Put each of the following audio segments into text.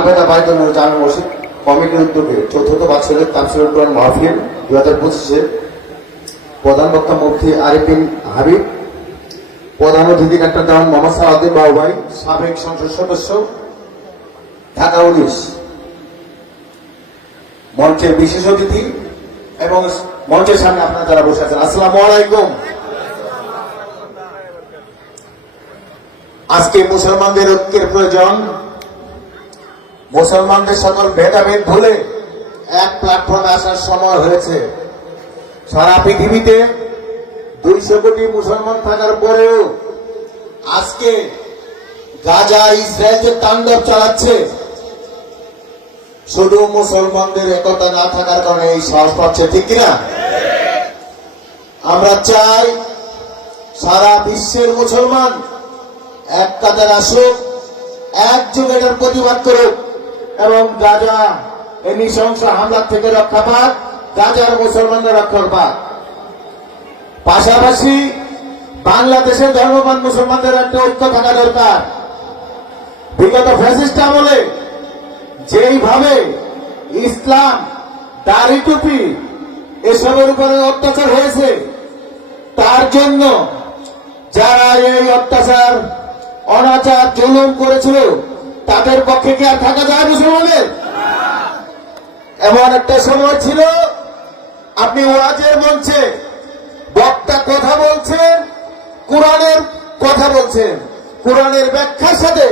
লালপেটা বাইতুল জামে মসজিদ, কমিটির উদ্যোগে চতুর্থ বাৎসরিক তাফসিরুল কোরআন মাহফিল দুই হাজার পঁচিশে প্রধান বক্তা মুফতি আরিফিন হাবিব, প্রধান অতিথি ডাক্তার দেওয়ান মোহাম্মদ সালাউদ্দিন বাবুভাই, সাবেক সংসদ সদস্য ঢাকা উনিশ মঞ্চের বিশেষ অতিথি এবং মঞ্চের সামনে আপনারা যারা বসে আছেন, আসসালামু আলাইকুম। আজকে মুসলমানদের ঐক্যের প্রয়োজন মুসলমানদের সকল ভেদাভেদ ভুলে এক প্ল্যাটফর্মে আসার সময় হয়েছে। সারা পৃথিবীতে দুইশো কোটি মুসলমান থাকার পরেও আজকে গাজা ইসরায়েল যে তাণ্ডব চালাচ্ছে। শুধু মুসলমানদের একতা না থাকার কারণে এই সাহস পাচ্ছে, ঠিক কিনা? আমরা চাই সারা বিশ্বের মুসলমান এক কাতার আসুক একযোগে এটার প্রতিবাদ করুক। এবং গাজা, এই নৃশংস হামলার থেকে রক্ষা পাক, গাজার মুসলমানরা রক্ষা পাক। পাশাপাশি বাংলাদেশের ধর্মবান মুসলমানদের একটা ঐক্য থাকা দরকার। বিগত ফ্যাসিস্ট আমলে যেইভাবে ইসলাম, দাড়ি টুপি এসবের উপরে অত্যাচার হয়েছে, তার জন্য যারা এই অত্যাচার, অনাচার, জুলুম করেছিল তাদের পক্ষে কি আর থাকা যায় মুসলমানের? এমন একটা সময় ছিল, আপনি ওয়াজের মঞ্চে বক্তা কথা বলছেন, কোরআনের কথা বলছেন, কোরআনের ব্যাখ্যার সাথে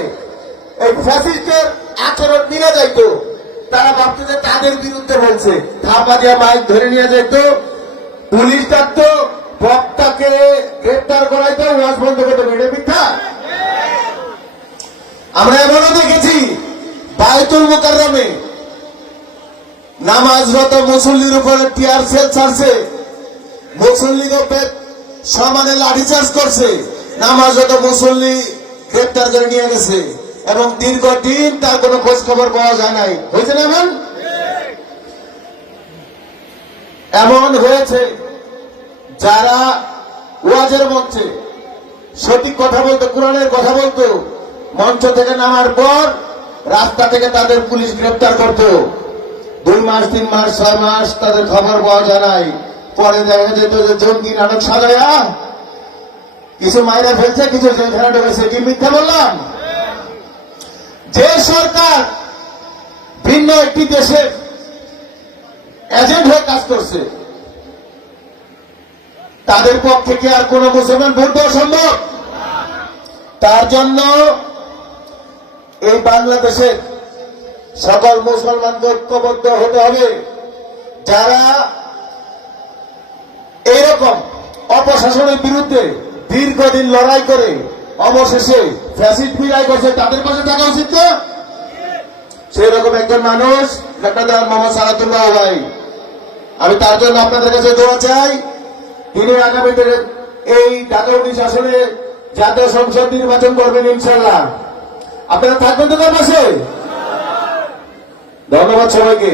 এই ফ্যাসিস্টের আচরণ মিলে যাইতো। তারা ভাবতো যে তাদের বিরুদ্ধে বলছে। থাপা দিয়ে মাইক ধরে নিয়ে যেত, পুলিশ ডাকতো, বক্তাকে গ্রেপ্তার করাইতো, ওয়াজ বন্ধ করতে। মিথ্যা? আমরা এমনও বায়তুল মোকাররমে নামাজরত মুসল্লির উপরে টিয়ার সেল ছাড়ছে মুসল্লিকে সমানে লাঠিচার্জ করছে নামাজরত মুসল্লি গ্রেপ্তার করে নিয়ে গেছে এবং দীর্ঘদিন তার কোনো খোঁজ খবর পাওয়া যায় নাই। হয়েছে না এমন? এমন হয়েছে যারা ওয়াজের মঞ্চে সঠিক কথা বলতো, কোরআনের কথা বলতো, মঞ্চ থেকে নামার পর রাস্তা থেকে তাদের পুলিশ গ্রেপ্তার করত। দুই মাস, তিন মাস, ছয় মাস তাদের খবর পাওয়া যায় পরে দেখা যেত যে জঙ্গি নাটক সাজায়া কিছু মাইরা ফেলছে, কিছু জেলখানা ঢুকেছে কি মিথ্যা বললাম? যে সরকার ভিন্ন একটি দেশের এজেন্ট হয়ে কাজ করছে, তাদের পক্ষে কি আর কোন মুসলমান ভোট দেওয়া সম্ভব? তার জন্য এই বাংলাদেশের সকল মুসলমানকে ঐক্যবদ্ধ হতে হবে। যারা এইরকম অপশাসনের বিরুদ্ধে দীর্ঘদিন লড়াই করে অবশেষে ফ্যাসিড বিদায় করছে, তাদের পাশে থাকা উচিত তো সেই রকম একজন মানুষ, ডাক্তার মোহাম্মদ সালাতুল্লাহ ভাই। আমি তার জন্য আপনাদের কাছে দোয়া চাই, তিনি আগামীতে এই ঢাকা উনিশ আসনে জাতীয় সংসদ নির্বাচন করবেন ইনশাল্লাহ আপনারা থাকবেন তো তার পাশে? ধন্যবাদ সবাইকে।